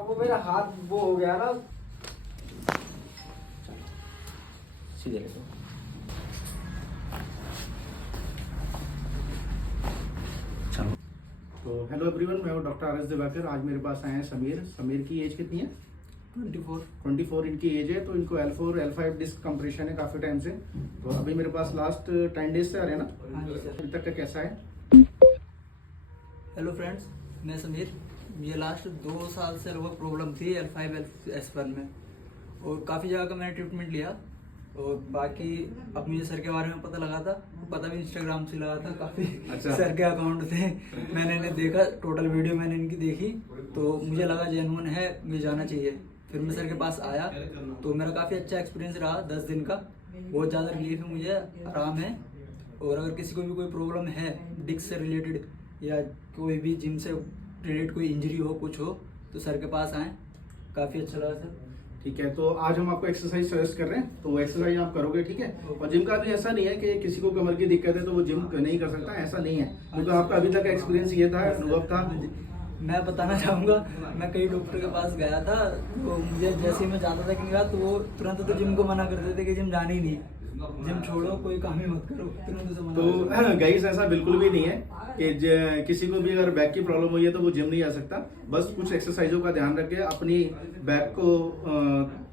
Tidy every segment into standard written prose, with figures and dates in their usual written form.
अब वो मेरा हाथ वो हो गया ना। सीधे लेटो। चलो। तो हेलो एवरीवन, मैं हूँ डॉक्टर आर एस दिवाकर। आज मेरे पास आए हैं समीर। समीर की एज कितनी है? 24 इनकी एज है। तो इनको L4 L5 डिस्क कंप्रेशन है काफी टाइम से। तो अभी मेरे पास लास्ट 10 डेज से आ रहे हैं ना? हाँ जी सर। अभी तक का कैसा है? हेलो फ्रेंड्स, मैं समीर। ये लास्ट 2 साल से लगभग प्रॉब्लम थी L5 S1 में, और काफ़ी जगह का मैंने ट्रीटमेंट लिया। और बाकी अब मुझे सर के बारे में पता लगा था, पता भी इंस्टाग्राम से लगा था। काफ़ी अच्छा। सर के अकाउंट थे, मैंने इन्हें देखा, टोटल वीडियो मैंने इनकी देखी, तो मुझे लगा जेन्युइन है, मुझे जाना चाहिए। फिर मैं सर के पास आया तो मेरा काफ़ी अच्छा एक्सपीरियंस रहा 10 दिन का। बहुत ज़्यादा रिलीफ है, मुझे आराम है। और अगर किसी को भी कोई प्रॉब्लम है डिस्क से रिलेटेड या कोई भी जिम से रिलेटेड कोई इंजरी हो, कुछ हो, तो सर के पास आएँ। काफ़ी अच्छा लगा सर। ठीक है, तो आज हम आपको एक्सरसाइज सजेस्ट कर रहे हैं, तो वो एक्सरसाइज आप करोगे, ठीक है? और जिम का भी ऐसा नहीं है कि किसी को कमर की दिक्कत है तो वो जिम नहीं कर सकता, ऐसा नहीं है। क्योंकि आपका अभी तक एक्सपीरियंस ये था, अनुभव था। मैं बताना चाहूँगा, मैं कई डॉक्टर के पास गया था, तो मुझे जैसे ही मैं जाता था कि तो वो तुरंत तो जिम को मना करते थे कि जिम जानी ही नहीं, जिम छोड़ो, कोई काम ही मत करो, तुरंत से मना करते थे। तो गाइस ऐसा बिल्कुल भी नहीं है कि किसी को भी अगर बैक की प्रॉब्लम हुई है तो वो जिम नहीं आ सकता। बस कुछ एक्सरसाइजों का ध्यान रखें, अपनी बैक को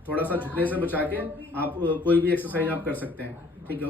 थोड़ा सा झुकने से बचा के आप कोई भी एक्सरसाइज आप कर सकते हैं, ठीक है?